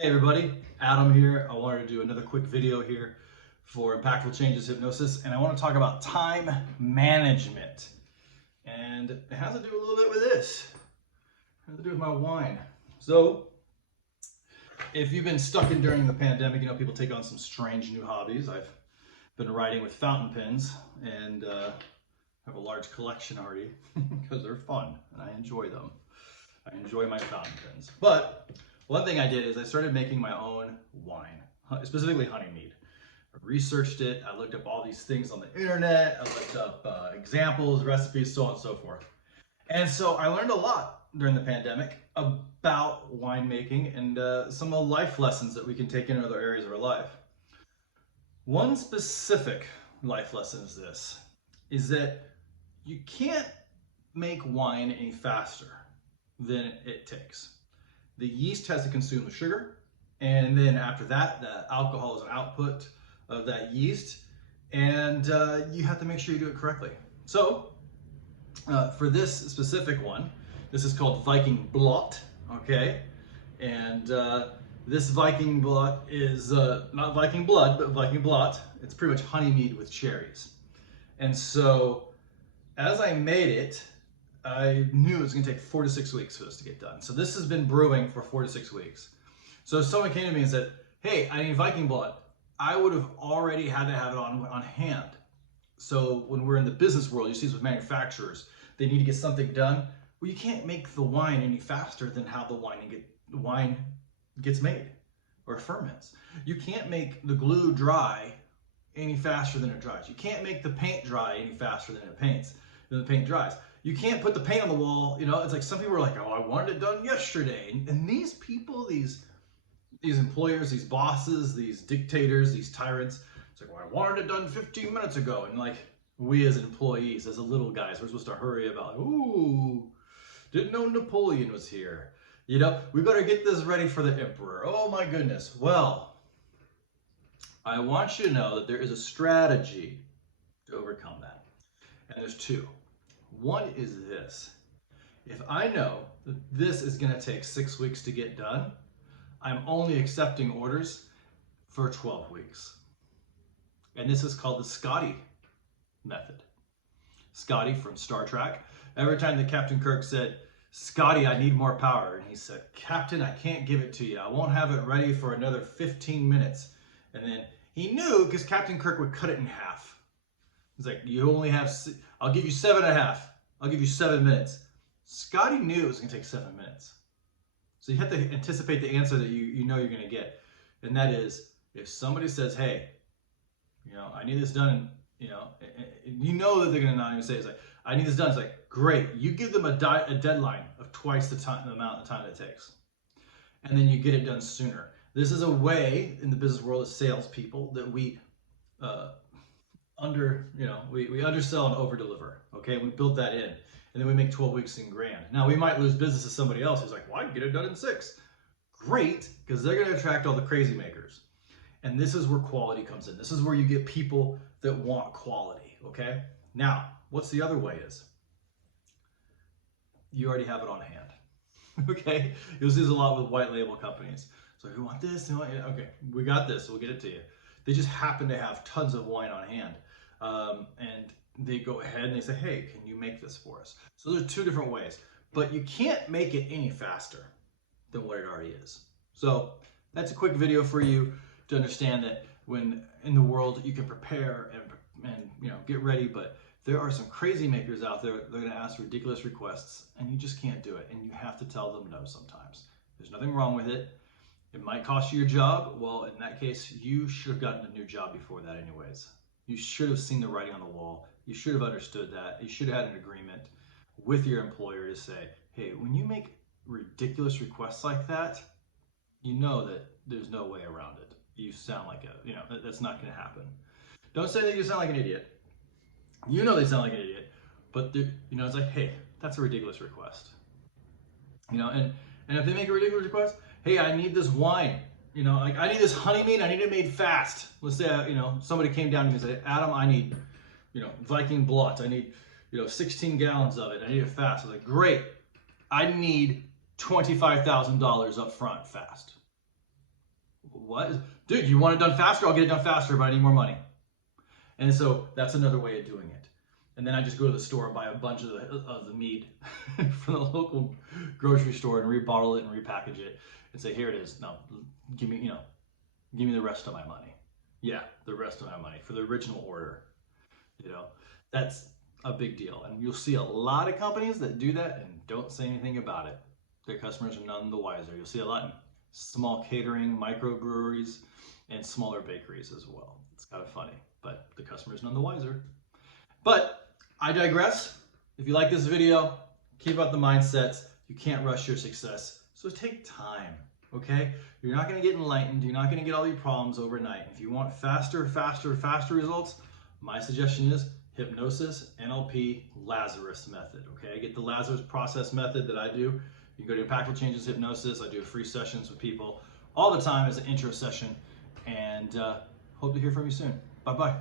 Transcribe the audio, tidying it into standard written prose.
Hey everybody, Adam here. I wanted to do another quick video here for Impactful Changes Hypnosis, and I want to talk about time management. And it has to do a little bit with this. It has to do with my wine. So, if you've been stuck in during the pandemic, people take on some strange new hobbies. I've been writing with fountain pens and have a large collection already because they're fun and I enjoy them. I enjoy my fountain pens. But one thing I did is I started making my own wine, specifically honey mead. I researched it, I looked up all these things on the internet, I looked up examples, recipes, so on and so forth. And so I learned a lot during the pandemic about winemaking and some of the life lessons that we can take in other areas of our life. One specific life lesson is that you can't make wine any faster than it takes. The yeast has to consume the sugar, and then after that, the alcohol is an output of that yeast, and you have to make sure you do it correctly. So, for this specific one, this is called Viking Blot, okay? And this Viking Blot is not Viking Blood, but Viking Blot. It's pretty much honey mead with cherries. And so, as I made it, I knew it was going to take 4 to 6 weeks for this to get done. So this has been brewing for 4 to 6 weeks. So if someone came to me and said, hey, I need Viking Blood, I would have already had to have it on hand. So when we're in the business world, you see this with manufacturers, they need to get something done. Well, you can't make the wine any faster than how the wine gets made or ferments. You can't make the glue dry any faster than it dries. You can't make the paint dry any faster than the paint dries. You can't put the paint on the wall, it's like some people are like, oh, I wanted it done yesterday. And these people, these employers, these bosses, these dictators, these tyrants, it's like, well, I wanted it done 15 minutes ago. And like we as employees, as the little guys, we're supposed to hurry about, ooh, didn't know Napoleon was here. We better get this ready for the emperor. Oh my goodness. Well, I want you to know that there is a strategy to overcome that. And there's two. One is this. If I know that this is going to take 6 weeks to get done, I'm only accepting orders for 12 weeks. And this is called the Scotty method. Scotty from Star Trek. Every time that Captain Kirk said, Scotty, I need more power. And he said, Captain, I can't give it to you. I won't have it ready for another 15 minutes. And then he knew because Captain Kirk would cut it in half. He's like, you only have, I'll give you 7.5. I'll give you 7 minutes. Scotty knew it was going to take 7 minutes. So you have to anticipate the answer that you know you're going to get. And that is, if somebody says, hey, I need this done, you know that they're going to not even say, it's like, I need this done. It's like, great. You give them a deadline of twice the amount of time it takes. And then you get it done sooner. This is a way in the business world as salespeople that we we undersell and over deliver. Okay, we built that in, and then we make 12 weeks in grand. Now we might lose business to somebody else who's like, well, I can get it done in 6. Great, because they're going to attract all the crazy makers. And this is where quality comes in. This is where you get people that want quality. Okay, now what's the other way is you already have it on hand. Okay, you'll see this a lot with white label companies. So if you want this, okay, we got this, we'll get it to you. They just happen to have tons of wine on hand. And they go ahead and they say, hey, can you make this for us? So there's 2 different ways, but you can't make it any faster than what it already is. So that's a quick video for you to understand that when in the world you can prepare and get ready, but there are some crazy makers out there. They're going to ask ridiculous requests and you just can't do it. And you have to tell them no sometimes. There's nothing wrong with it. It might cost you your job. Well, in that case, you should have gotten a new job before that anyways. You should have seen the writing on the wall. You should have understood that. You should have had an agreement with your employer to say, hey, when you make ridiculous requests like that, you know that there's no way around it. You sound like that's not going to happen. Don't say that you sound like an idiot. You know they sound like an idiot, but it's like, hey, that's a ridiculous request. And if they make a ridiculous request, hey, I need this wine. I need this honey mead. I need it made fast. Let's say, somebody came down to me and said, Adam, I need, Viking Blot. I need, 16 gallons of it. I need it fast. I was like, great. I need $25,000 up front fast. What? Dude, you want it done faster? I'll get it done faster, but I need more money. And so that's another way of doing it. And then I just go to the store and buy a bunch of the meat from the local grocery store and rebottle it and repackage it and say, here it is. Now, give me the rest of my money. Yeah, the rest of my money for the original order. That's a big deal. And you'll see a lot of companies that do that and don't say anything about it. Their customers are none the wiser. You'll see a lot in small catering, microbreweries, and smaller bakeries as well. It's kind of funny, but the customer's none the wiser. But I digress. If you like this video, keep up the mindsets. You can't rush your success, so take time, okay? You're not gonna get enlightened. You're not gonna get all your problems overnight. If you want faster results, my suggestion is hypnosis, NLP, Lazarus method, okay? Get the Lazarus process method that I do. You can go to Impactful Changes Hypnosis. I do free sessions with people all the time as an intro session, and hope to hear from you soon. Bye-bye.